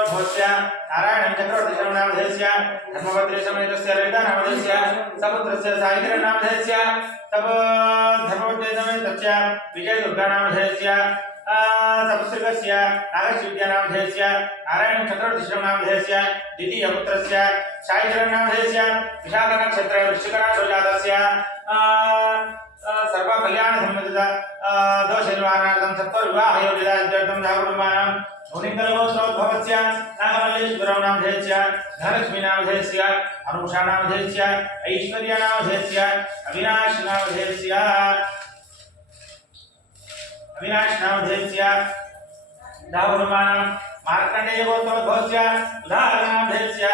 भवस्य नारायण चक्रवर्ती नामधेयस्य धर्मपत्रे समेतस्य ललिता नामधेयस्य सपुत्रस्य साहित्य नामधेयस्य तब धर्मपत्रे समेतस्य विजय दुर्गा नामधेयस्य सपुत्रस्य नागश्विद्या नामधेयस्य नारायण चक्रवर्ती नामधेयस्य द्वितीय पुत्रस्य साहित्य नामधेयस्य विशाख नक्षत्र वृश्चिक राशौ जातस्य सर्व कल्याण सम्बन्धित दोष निवारणार्थं सत्व विवाह योगितार्थं धाकुटुम्बानां मुनिकलगोत्रोद्भवस्य नागमल्लेश्वरौ नामधेयस्य धनलक्ष्मी नामधेयस्य अनुषा नामधेयस्य ऐश्वर्या नामधेयस्य अविनाश नामधेयस्य धाकुटुम्बानां मार्कण्डेय गोत्रोद्भवस्य उदाहरण नामधेयस्य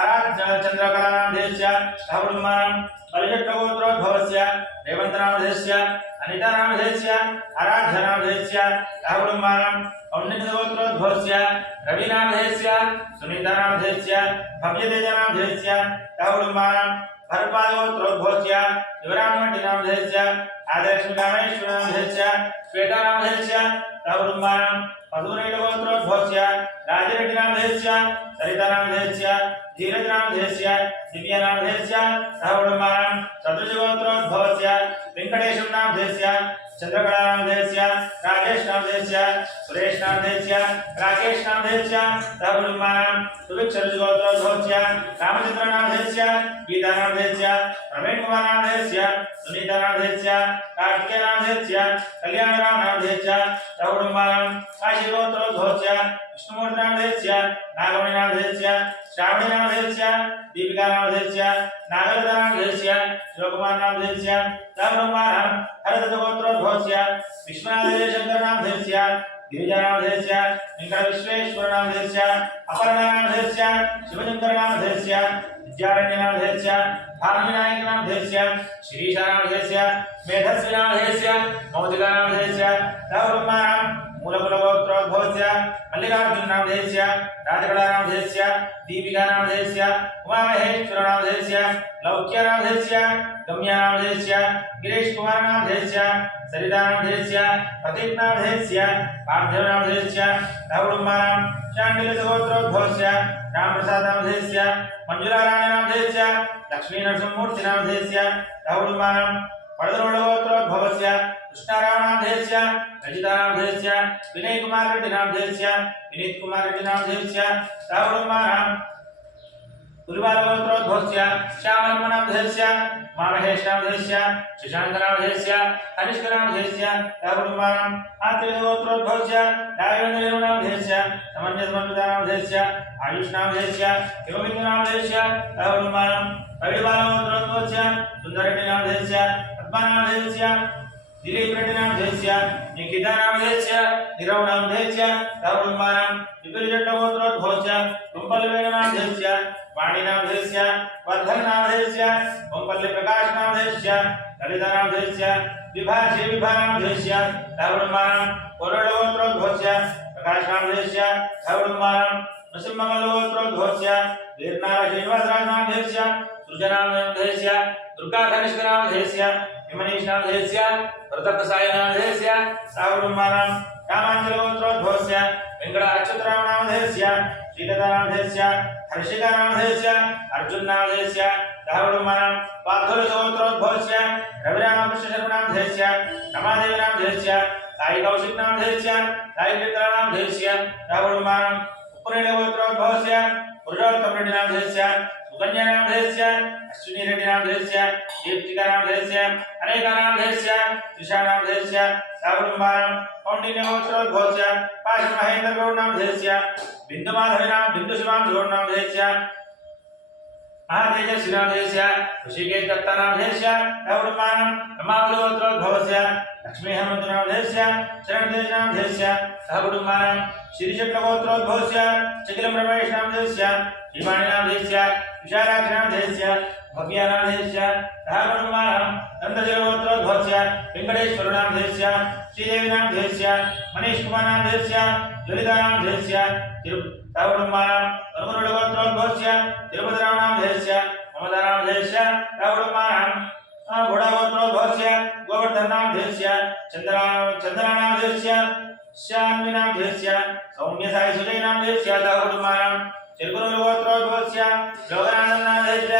आराध्य चंद्रकला नामधेयस्य धाकुटुम्बानां बलिजट्टगोत्रोद्भवस्य रेवंत नामधेयस्य अनिता नामधेयस्य आराध्य नामधेयस्य धाकुटुम्बानां औन्नत्यगोत्रोद्भवस्य रवि नामधेयस्य सुनीता नामधेयस्य भव्यतेज नामधेयस्य धाकुटुम्बानां भरद्वाजगोत्रोद्भवस्य युवरामण्डि नामधेयस्य आदलक्ष्मी कामेश्वर नामधेयस्य श्वेता नामधेयस्य धाकुटुम्बानां मधुरेणगोत्रोद्भवस्य राजरेड्डी नामधेयस्य सरिता नामधेयस्य धीरज नामधेयस्य दिव्या नामधेयस्य धाकुटुम्बानां सदृशगोत्रोद्भवस्य वेंकटेश नामधेयस्य चंद्रकला नामधेयस्य राजेश नामधेयस्य सुरेश नामधेयस्य राकेश नामधेयस्य धाकुटुम्बानां सुभिक्षरजगोत्रोद्भवस्य रामचंद्र नामधेयस्य गीता नामधेयस्य प्रवीण कुमार नामधेयस्य सुनीता नामधेयस्य कार्तिकेय नामधेयस्य कल्याणराम नामधेयस्य धाकुटुम्बानां काशीगोत्रोद्भवस्य विष्णुमूर्ति नामधेयस्य नागमणि नामधेयस्य श्रावणी नामधेयस्य दीपिका नामधेयस्य नागलता नामधेयस्य शिवकुमार नामधेयस्य धाकुटुम्बानां हरदत्तगोत्रोद्भवस्य विश्वनाथ शंकर नामधेयस्य गिरिजा नामधेयस्य वेंकट विश्वेश्वर नामधेयस्य अपर्णा नामधेयस्य शिवशंकर नामधेयस्य विद्यारण्य नामधेयस्य भानुविनायक नामधेयस्य श्रीशा नामधेयस्य मेधस्वी नामधेयस्य मौतिका नामधेयस्य धाकुटुम्बानां मूलकुलगोत्रोद्भवस्य मल्लिकार्जुन नामधेयस्य राजकला नामधेयस्य दीपिका नामधेयस्य उमामहेश्वर नामधेयस्य लौक्य नामधेयस्य गम्या नामधेयस्य गिरीश कुमार नामधेयस्य सरिता नामधेयस्य प्रदीप नामधेयस्य पार्थिव नामधेयस्य धाकुटुम्बानां शाण्डिल्यगोत्रोद्भवस्य रामप्रसाद नामधेयस्य मंजुला राणी नामधेयस्य लक्ष्मी नरसिंहमूर्ति नामधेयस्य धाकुटुम्बानां पडदरोडगोत्रोद्भवस्य कृष्णाराव नामधेयस्य रजिता नामधेयस्य विनय कुमार रेड्डी नामधेयस्य विनीत कुमार रेड्डी नामधेयस्य धाकुटुम्बानां पुलिबालगोत्रोद्भवस्य श्यामरम्म नामधेयस्य मामहेश नामधेयस्य शशांक नामधेयस्य हरिष्क नामधेयस्य धाकुटुम्बानां आत्रेयगोत्रोद्भवस्य राघवेन्द्र नामधेयस्य समंजसमन्विता नामधेयस्य आयुष नामधेयस्य हिमबिंदु नामधेयस्य धाकुटुम्बानां रविबालगोत्रोद्भवस्य सुंदररेड्डी नामधेयस्य पद्मा नामधेयस्य दिलीप रेड्डी नामधेयस्य निकिता नामधेयस्य निरव नामधेयस्य धाकुटुम्बानां विपरीजट्टगोत्रोद्भवस्य कुंपलवेण नामधेयस्य वाणी नामधेयस्य वर्धन नामधेयस्य ओंपल्ली प्रकाश नामधेयस्य ललिता नामधेयस्य विभाषी विभा नामधेयस्य धाकुटुम्बानां कोरडगोत्रोद्भवस्य प्रकाश नामधेयस्य धाकुटुम्बानां नृसिंहमल्लगोत्रोद्भवस्य वीरनारा श्रीनिवासराज नामधेयस्य सृजना नामधेयस्य दुर्गा कनिष्क नामधेयस्य हिमनीश नामधेयस्य प्रतापसाई नामधेयस्य धाकुटुम्बानां रामांचलगोत्रोद्भवस्य वेंकट अच्युतराम नामधेयस्य श्रीलता नामधेयस्य हर्षिका नामधेयस्य अर्जुन नामधेयस्य धाकुटुम्बानां पार्थोलगोत्रोद्भवस्य रविरामकृष्ण शर्मा नामधेयस्य रमादेवी नामधेयस्य साई कौशिक नामधेयस्य साई कीर्तन नामधेयस्य धाकुटुम्बानां उपनिलगोत्रोद्भवस्य पुरुषोत्तम रेड्डी नामधेयस्य सुकन्या नामधेयस्य अश्विनी रेड्डी नामधेयस्य दीप्तिका नामधेयस्य अनेका नामधेयस्य त्रिषा नामधेयस्य धाकुटुम्बानां कौंडिन्यगोत्रोद्भवस्य पाश महेंद्र गौड़ नामधेयस्य बिंदुमाधवी बिंदुशिवांशु गौड़ नामधेयस्य महातेजस्वी नामधेयस्य ऋषिकेश दत्ता नामधेयस्य धाकुटुम्बानां रमावलगोत्रोद्भवस्य लक्ष्मी हेमंत नामधेयस्य शरणतेज नामधेयस्य धाकुटुम्बानां श्रीचक्रगोत्रोद्भवस्य चकिलम रमेश नामधेयस्य श्रीवाणी नामधेयस्य विशालाक्ष नामधेयस्य भव्या नामधेयस्य धाकुटुम्बानां नंदजलगोत्रोद्भवस्य वेंकटेश्वर नामधेयस्य श्रीदेवी नामधेयस्य मनीष कुमार नामधेयस्य ललिता नामधेयस्य धाकुटुम्बानां अनुगुणगोत्रोद्भवस्य तिरुपतिराव नामधेयस्य ममता नामधेयस्य धाकुटुम्बानां घोड़ागोत्रोद्भवस्य गोवर्धन नामधेयस्य चंद्रा नामधेयस्य शान्वी नामधेयस्य सौम्य साई सुजय नामधेयस्य दाहुकुमारं चिरकुरुल गोत्रोद्भवस्य योगनाथन नामधेयस्य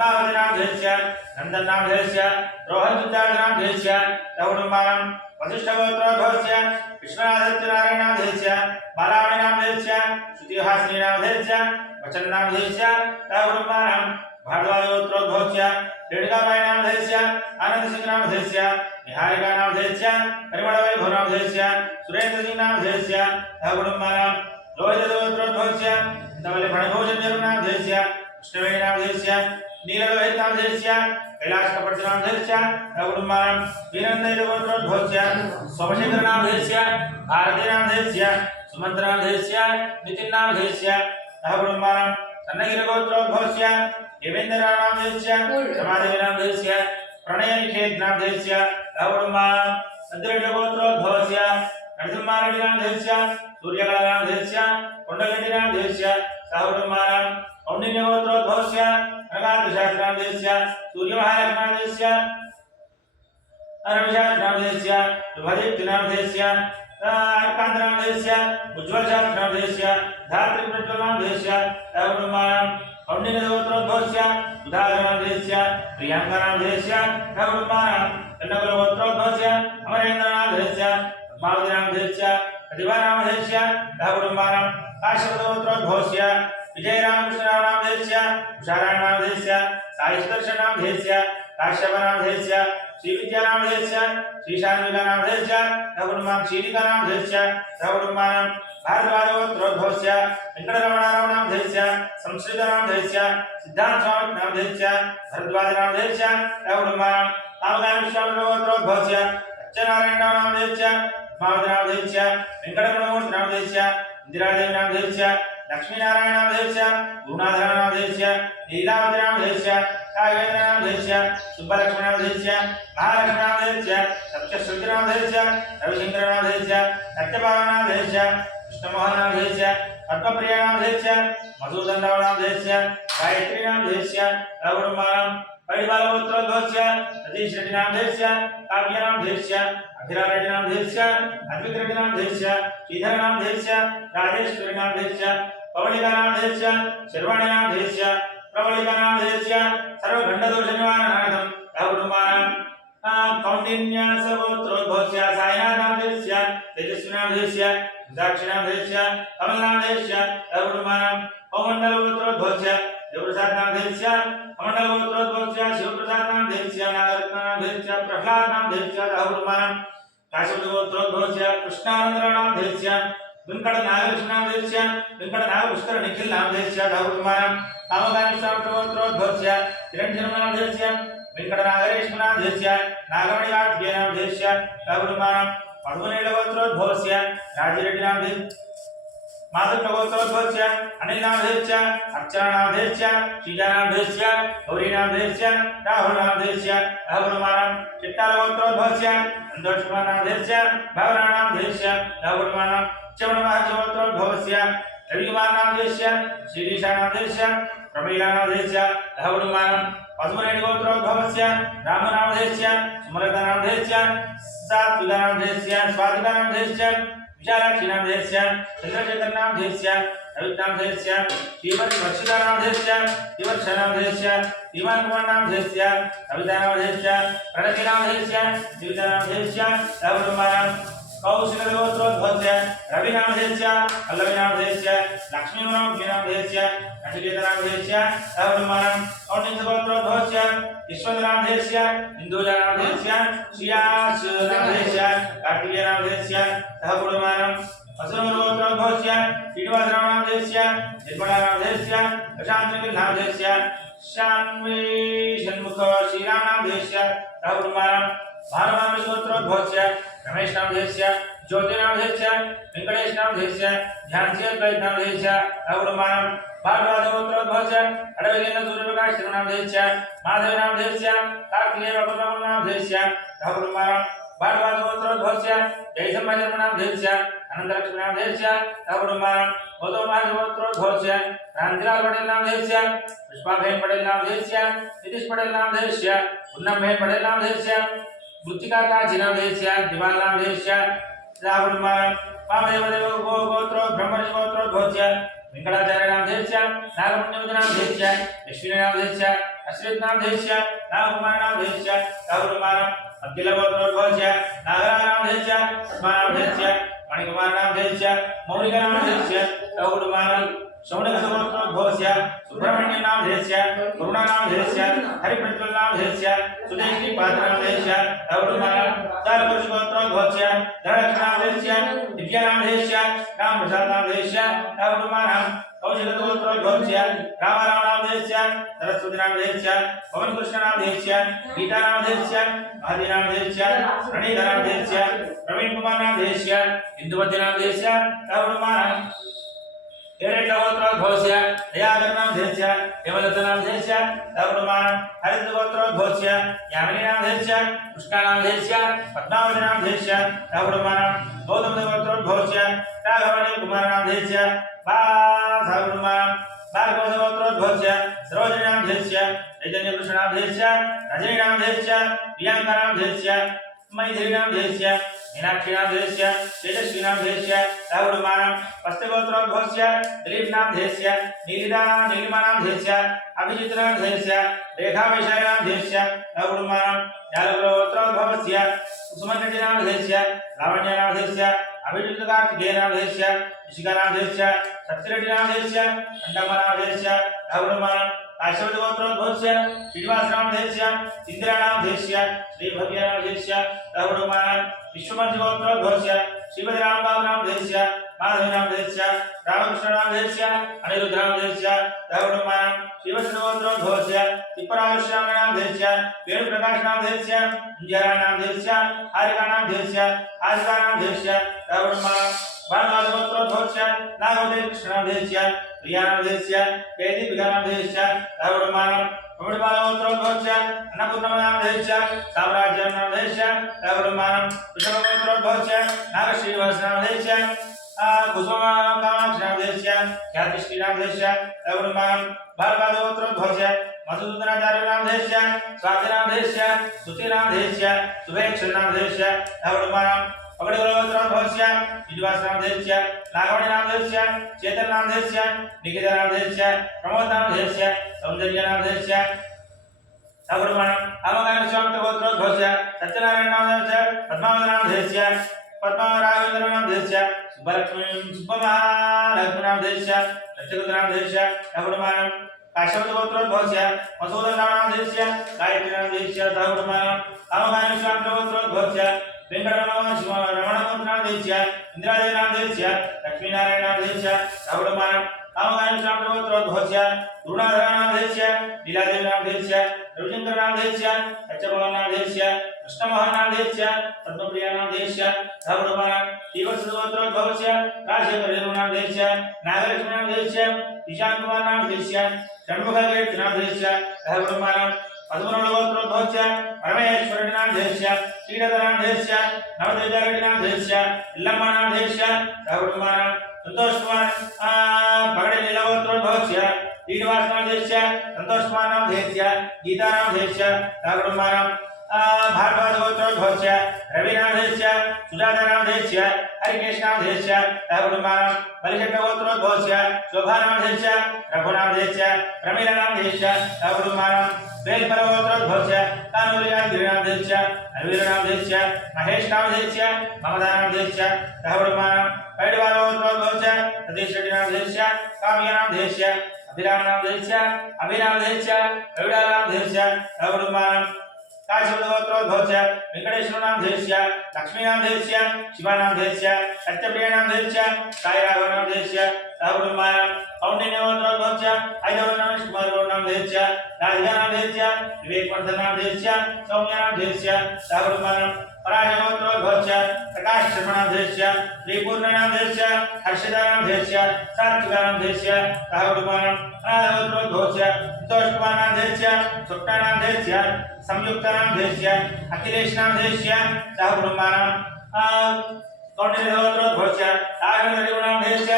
भावति नामधेयस्य नंदन नामधेयस्य रोहन सिद्धार्थ नामधेयस्य दाहुकुमारं वसिष्ठ गोत्रोद्भवस्य विश्वनाथ नारायण नामधेयस्य बालामणि नामधेयस्य श्रुतिहासिनी नामधेयस्य वचन नामधेयस्य दाहुकुमारं भारद्वाज गोत्रोद्भवस्य रेणुकाबाई नामधेयस्य आनंद सिंह नामधेयस्य निहारिका नामधेयस्य परिमल वैभव नामधेयस्य सुरेंद्र सिंह नामधेयस्य दाहुकुमारं लोहित गोत्रोद्भवस्य धवल फणभोजन नामधेयस्य कृष्णवेणी नामधेयस्य नीललोहित नामधेयस्य कैलाश कपट नामधेयस्य दाहुकुमारं वीरेंद्र गोत्रोद्भवस्य सोमशेखर नामधेयस्य भारती नामधेयस्य सुमंत्र नामधेयस्य नितिन नामधेयस्य दाहुकुमारं सन्नगिरि गोत्रोद्भवस्य देवेंद्र नामधेयस्य रमादेवी नामधेयस्य प्रणय निकेत नामधेयस्य दाहुकुमारं अद्वैत गोत्रोद्भवस्य नरसिंहारेड्डी नामधेयस्य सूर्यकला नामधेयस्य कोंडलेड्डी नामधेयस्य दाहुकुमारं कौंडिन्य गोत्रोद्भवस्य अनगांत शास्त्री नामधेयस्य सूर्यमहालक्ष्मी नामधेयस्य अरविशास्त्री नामधेयस्य शुभदीप्ति नामधेयस्य अर्कांत नामधेयस्य उज्ज्वल शास्त्री नामधेयस्य धात्री प्रज्वल नामधेयस्य दाहुकुमारं कौंडिन्य गोत्रोद्भवस्य सुधाकर नामधेयस्य प्रियंका नामधेयस्य दाहुकुमारं कन्नकुल गोत्रोद्भवस्य अमरेंद्र नामधेयस्य पद्मावती नामधेयस्य प्रतिभा नामधेयस्य दाहुकुमारं काश्यप गोत्रोद्भवस्य विजय रामकृष्ण नामधेयस्य उषारायण नामधेयस्य साई सुदर्शन नामधेयस्य काश्यप नामधेयस्य श्री विद्या नामधेयस्य श्री शान्विका नामधेयस्य दाहुकुमारं श्रीलिका नामधेयस्य दाहुकुमारं भारद्वाज गोत्रोद्भवस्य वेंकटरमणाराव नामधेयस्य संस्कृत नामधेयस्य सिद्धांत स्वामी नामधेयस्य भरद्वाज नामधेयस्य दाहुकुमारं कामगान विश्वामित्र गोत्रोद्भवस्य सत्यनारायण नामधेयस्य पद्मावती नामधेयस्य वेंकटरमणमूर्ति नामधेयस्य इंदिरादेवी नामधेयस्य लक्ष्मीनारायण नामधेयस्य गुरुनाथ नामधेयस्य लीलावती नामधेयस्य काव्येन्द्र नामधेयस्य सुब्बलक्ष्मी नामधेयस्य महालक्ष्मी नामधेयस्य सप्तश्रुति नामधेयस्य रविशंकर नामधेयस्य सत्यभामा नामधेयस्य कृष्णमोहन नामधेयस्य पद्मप्रिया नामधेयस्य मधुसूदनराव नामधेयस्य गायत्री नामधेयस्य दाहुकुमारं परिवार गोत्रोद्भवस्य सतीश रेड्डी नामधेयस्य काव्य नामधेयस्य अभिराम रेड्डी नामधेयस्य अद्वित रेड्डी नामधेयस्य श्रीधर नामधेयस्य राजेश्वरी नामधेयस्य पवलिका नामधेयस्य शर्वाणी नामधेयस्य प्रवलिका नामधेयस्य सर्वखंडदोष निवारणार्थं दाहुकुमारं कौंडिन्य गोत्रोद्भवस्य साईनाथ नामधेयस्य तेजस्वी नामधेयस्य रुद्राक्ष नामधेयस्य कमल नामधेयस्य दाहुकुमारं कौमंडल गोत्रोद्भवस्य देवप्रसाद नामधेयस्य कमंडल गोत्रोद्भवस्य शिवप्रसाद नामधेयस्य नागरत्न नामधेयस्य प्रह्लाद नामधेयस्य दाहुकुमारं काश्यप गोत्रोद्भवस्य कृष्णानंद नामधेयस्य वेंकट नागकृष्ण नामधेयस्य वेंकट नागपुष्कर निखिल नामधेयस्य दाहुकुमारं कामगान विश्वामित्र गोत्रोद्भवस्य हिरण्यधर्म नामधेयस्य वेंकट नागरेश नामधेयस्य नागमणि गाढ्य नामधेयस्य दाहुकुमारं पद्मनील गोत्रोद्भवस्य राजिरेड्डी नामधेयस्य माधव गोत्रोद्भवस्य अनिल नामधेयस्य अर्चना नामधेयस्य श्रीजा नामधेयस्य गौरी नामधेयस्य राहुल नामधेयस्य दाहुकुमारं चिट्टाल गोत्रोद्भवस्य संतोष कुमार नामधेयस्य भावना नामधेयस्य दाहुकुमारं चवण गोत्रोद्भवस्य रविकुमार नामधेयस्य श्रीनिशा नामधेयस्य प्रमीला नामधेयस्य दाहुकुमारं पद्मरेड्डी गोत्रोद्भवस्य राम नामधेयस्य सुमलता नामधेयस्य सात्विका नामधेयस्य स्वातिका नामधेयस्य विशालाक्षी नामधेयस्य चंद्रशेखर नामधेयस्य रवित नामधेयस्य श्रीमती वर्षिता नामधेयस्य श्रीवर्षा नामधेयस्य श्रीमान कुमार नामधेयस्य कविता नामधेयस्य प्रणति नामधेयस्य जीविता नामधेयस्य दाहुकुमारं कौशिक गोत्रोद्भवस्य रवि नामधेयस्य पल्लवी नामधेयस्य लक्ष्मी नामधेयस्य नचिकेता नामधेयस्य दाहुकुमारं कौंडिन्य गोत्रोद्भवस्य यशवंत नामधेयस्य इंदुजा नामधेयस्य श्रियाश नामधेयस्य कार्तिकेय नामधेयस्य दाहुकुमारं असुर गोत्रोद्भवस्य श्रीनिवासराव नामधेयस्य निर्मला नामधेयस्य प्रशांत नामधेयस्य शान्वी षण्मुख श्रीराम नामधेयस्य दाहुकुमारं भानुमामी गोत्रोद्भवस्य रमेश नामधेयस्य ज्योति नामधेयस्य वेंकटेश नामधेयस्य ध्यानसी अद्वैत नामधेयस्य दाहुकुमारं भारद्वाज गोत्रोद्भवस्य अडवेगेन्द्र सूर्यप्रकाश नामधेयस्य माधवी नामधेयस्य कार्तिकेय बाबूराव नामधेयस्य दाहुकुमारं भारद्वाज गोत्रोद्भवस्य जयसंभाजन नामधेयस्य अनंतलक्ष्मी नामधेयस्य दाहुकुमारं गौतम गोत्रोद्भवस्य क्रांतिलाल पटेल नामधेयस्य पुष्पाबेन पटेल नामधेयस्य नीतीश पटेल नामधेयस्य पूनम पटेल नामधेयस्य मृतिका काजी नामधेयस्य दिवाल नामधेयस्य राहुलमानं वामदेवदेव गोत्रो ब्रह्मणि गोत्रोद्भवस्य वेंकटाचार्यनामधेयस्य नागपुण्यवदनामधेयस्य लक्ष्मीनामधेयस्य अश्रितनामधेयस्य नागकुमारनामधेयस्य राहुलमानं अखिलगोत्रोद्भवस्य नागरानामधेयस्य पद्मानामधेयस्य मणिकुमारनामधेयस्य मौलिकनामधेयस्य राहुलमानं शौनकगोत्रोद्भवस्य सुब्रह्मण्यनामधेयस्य करुणानामधेयस्य हरिप्रज्वलनामधेयस्य सुदेशनीपात्रनामधेयस्य राहुलमानं दालपुरुषगोत्रोद्भवस्य धनलक्ष्मणामधेयस्य दिव्यानामधेयस्य रामप्रसादनामधेयस्य राहुलमानं कौशिकगोत्रोद्भवस्य रामरावनामधेयस्य सरस्वतीनामधेयस्य पवनकृष्णनामधेयस्य गीतानामधेयस्य महदीनामधेयस्य प्रणीतनामधेयस्य प्रवीणकुमारनामधेयस्य इंदुमतीनामधेयस्य राहुलमानं एरेटगोत्रोद्भवस्य दयाधरनामधेयस्य हेमदत्तनामधेयस्य राहुलमानं हरिद्रगोत्रोद्भवस्य यामिनीनामधेयस्य कृष्णानामधेयस्य पद्मावतीनामधेयस्य राहुलमानं गौतमगोत्रोद्भवस्य राघवणीकुमारनामधेयस्य राहुलमानं भार्गवगोत्रोद्भवस्य सरोजिनीनामधेयस्य चैतन्यकृष्णनामधेयस्य रजनीनामधेयस्य प्रियङ्कानामधेयस्य मैथिलीनामधेयस्य मीनाक्षीनामधेयस्य तेजस्वीनामधेयस्य राहुलमानं पस्तगोत्रोद्भवस्य दिलीपनामधेयस्य नीलिमानामधेयस्य अभिजितनामधेयस्य रेखावैशालीनामधेयस्य राहुलमानं यादवगोत्रोद्भवस्य सुमनरेड्डिनामधेयस्य लावण्यानामधेयस्य अभिजितकार्तिकेयनामधेयस्य ऋषिकानामधेयस्य सत्यरेड्डिनामधेयस्य कंडमनामधेयस्य राहुलमानं काश्यपगोत्रोद्भवस्य श्रीनिवासनामधेयस्य इंदिरानामधेयस्य श्रीभव्यनामधेयस्य राहुलमानं विश्वमंजगोत्रोद्भवस्य श्रीपतिरामबाबुनामधेयस्य माधवीनामधेयस्य रामकृष्णनामधेयस्य अनिरुद्धनामधेयस्य राहुलमानं श्रीवत्सगोत्रोद्भवस्य तिप्पराजुश्यामनामधेयस्य वेणुप्रकाशनामधेयस्य अंजरानामधेयस्य हारिकानामधेयस्य हासिकानामधेयस्य राहुलमानं बाणगोत्रोद्भवस्य नागवतीकृष्णनामधेयस्य प्रियानामधेयस्य कैदीपिकानामधेयस्य राहुलमानं प्रमणिपालगोत्रोद्भवस्य अन्नपूर्णमनामधेयस्य साम्राज्यनामधेयस्य राहुलमानं वृषभगोत्रोद्भवस्य नागश्रीनिवासनामधेयस्य कुसुमकामाक्षनामधेयस्य ख्यातिश्रीनामधेयस्य राहुलमानं भारतगोत्रोद्भवस्य मधुसूदनाचार्यनामधेयस्य स्वातिनामधेयस्य स्तुतिनामधेयस्य शुभेक्षनामधेयस्य राहुलमानं पगडगोत्रोद्भवस्य श्रीनिवासनामधेयस्य नागवणीनामधेयस्य चेतननामधेयस्य निकितानामधेयस्य प्रमोदनामधेयस्य सौन्दर्यनामधेयस्य राहुलमानं अमगानस्वामित्वगोत्रोद्भवस्य सत्यनारायणनामधेयस्य पद्मावतीनामधेयस्य पद्मराघवेन्द्रनामधेयस्य सुब्बमहालक्ष्मीनामधेयस्य लक्ष्मीनामधेयस्य राहुलमानं काश्यपगोत्रोद्भवस्य मधुसूदनामधेयस्य गायत्रीनामधेयस्य राहुलमानं अमगानस्वामित्वगोत्रोद्भवस्य वेंकटरमणमोहननामधेयस्य इंदिरादेवीनामधेयस्य लक्ष्मीनारायणनामधेयस्य राहुलमानं कामगानस्वामित्वगोत्रोद्भवस्य गुरुनाथनामधेयस्य लीलादेवीनामधेयस्य रविशंकरनामधेयस्य सत्यभवननामधेयस्य कृष्णमोहननामधेयस्य पद्मप्रियानामधेयस्य राहुलमानं श्रीवत्सगोत्रोद्भवस्य राजशेखरनामधेयस्य नागलक्ष्मीनामधेयस्य ईशानकुमारनामधेयस्य षण्मुखकीर्तिनामधेयस्य राहुलमानं पद्मनाभगोत्रोद्भवस्य परमेश्वरनामधेयस्य श्रीधरनामधेयस्य नवदेवरेड्डिनामधेयस्य इल्लम्मनामधेयस्य राहुलमानं संतोषकुमार पगडलीलागोत्रोद्भवस्य श्रीनिवासनामधेयस्य संतोषकुमारनामधेयस्य गीतानामधेयस्य राहुलमानं भारद्वाजगोत्रोद्भवस्य रविनामधेयस्य सुजातानामधेयस्य हरिकेशनामधेयस्य राहुलमानं बलिशट्टगोत्रोद्भवस्य शोभानामधेयस्य रघुनामधेयस्य प्रमीलानामधेयस्य राहुलमानं वेलपरगोत्रोद्भवस्य कानूरियागिरिनामधेयस्य अनवीरनामधेयस्य महेशनामधेयस्य ममदानामधेयस्य राहुलमानं पैडवालगोत्रोद्भवस्य सतीशरेड्डिनामधेयस्य काम्यनामधेयस्य अभिरामनामधेयस्य अभिनामधेयस्य रविडानामधेयस्य राहुलमानं काश्यपगोत्रोद्भवस्य वेंकटेश्वरनामधेयस्य लक्ष्मीनामधेयस्य शिवानामधेयस्य सत्यप्रियनामधेयस्य साईराघवनामधेयस्य राहुलमानं कौंडिन्यगोत्रोद्भवस्य हैदवनामधेयस्य राधिकानामधेयस्य विवेकवर्धननामधेयस्य सौम्यनामधेयस्य राहुलमानं पराशरगोत्रोद्भवस्य प्रकाशशर्मनामधेयस्य श्रीपूर्णनामधेयस्य हर्षितानामधेयस्य सात्विकानामधेयस्य राहुलमानं अनाथगोत्रोद्भवस्य संतोषकुमारनामधेयस्य स्वप्नानामधेयस्य संयुक्तनामधेयस्य अखिलेशनामधेयस्य राहुलमानं कौंडिन्यगोत्रोद्भवस्य राघवेन्द्रनामधेयस्य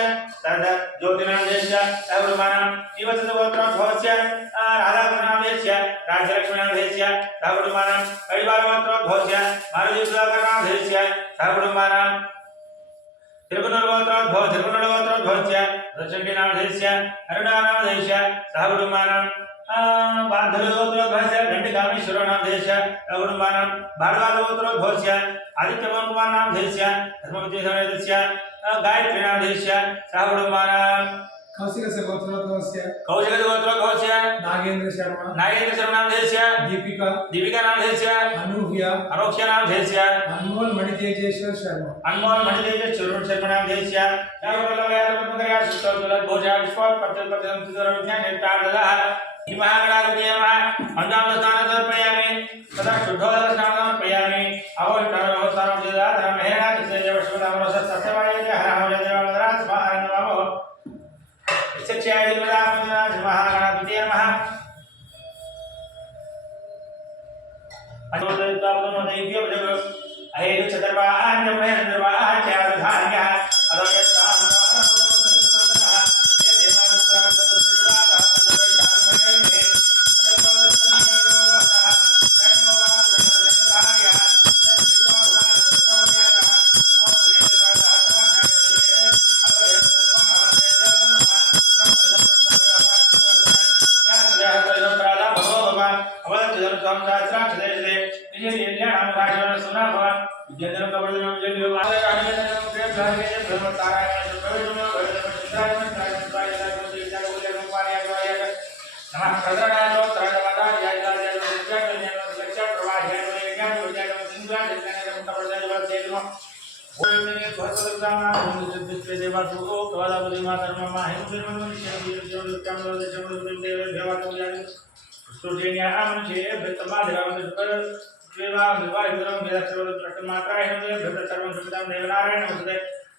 ज्योतिनामधेयस्य राहुलमानं श्रीवत्सगोत्रोद्भवस्य राधाकृष्णनामधेयस्य राज्यलक्ष्मीनामधेयस्य राहुलमानं परिवारगोत्रोद्भवस्य मारुतिसुधाकरनामधेयस्य राहुलमानं तिरुपनूर्गोत्रोद्भव तिरुपनूर्गोत्रोद्भवस्य दक्षिणामधेस्य अरुणानामधेस्य सहकुटुम्बानां बान्धवगोत्रोद्भवस्य घण्टिकामेश्वरनामधेस्य सहकुटुम्बानां भारद्वाजगोत्रोद्भवस्य आदित्यवर्मकुमारनामधेस्य धर्मपतिसमेतस्य गायत्रीनामधेस्य सहकुटुम्बानां कौशिक गोत्रोद्भवस्य नागेन्द्र शर्मा नामधेस्य दीपिका नामधेस्य अनूह्य नामधेस्य अनमोल मणितेजेश्वर शर्मा नामधेस्य यागवल्लभयागमनकर्या सुस्तोत्रल भोजा विश्वास पत्यपत्यं सुदरविज्ञान नेत्रार्धः महागणाधिपतये नमः पंचामृतस्नानं समर्पयामि तथा शुद्धोदकस्नानं समर्पयामि अवोष्टारोहसारोजदाधनं हेणाचिसे जवश्वतामरसत्सत्यवायते हरहवजदेवालराज महानमो महागणाधिपतये नमः अहेतु चतुर्वाहन महेंद्रवाहन चारधान्य अदयस्ताम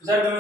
सर्व